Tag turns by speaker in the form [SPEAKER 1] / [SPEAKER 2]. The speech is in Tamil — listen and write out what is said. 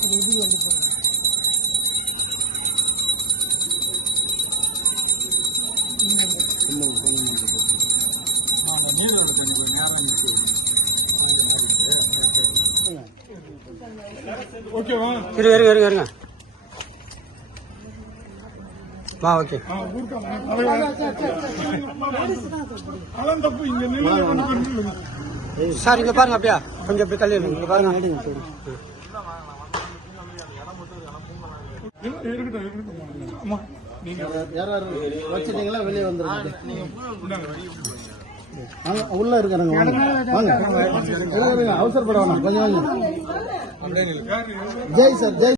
[SPEAKER 1] இது எப்படி வந்து போகும்
[SPEAKER 2] இரு இரு இரு இருங்க. வா ஓகே.
[SPEAKER 1] சார் இங்க பாருங்க அப்படியா? கொஞ்சம் அப்படி தள்ளி பாருங்க.
[SPEAKER 2] இருக்கட்டும் நீங்க
[SPEAKER 3] வச்சிட்டீங்களா வெளியே. வாங்க, உள்ள இருக்கிறாங்க வாங்க அவசரப்பட வேணாம் கொஞ்சம் வாங்க ஜெய் சார் ஜெய்.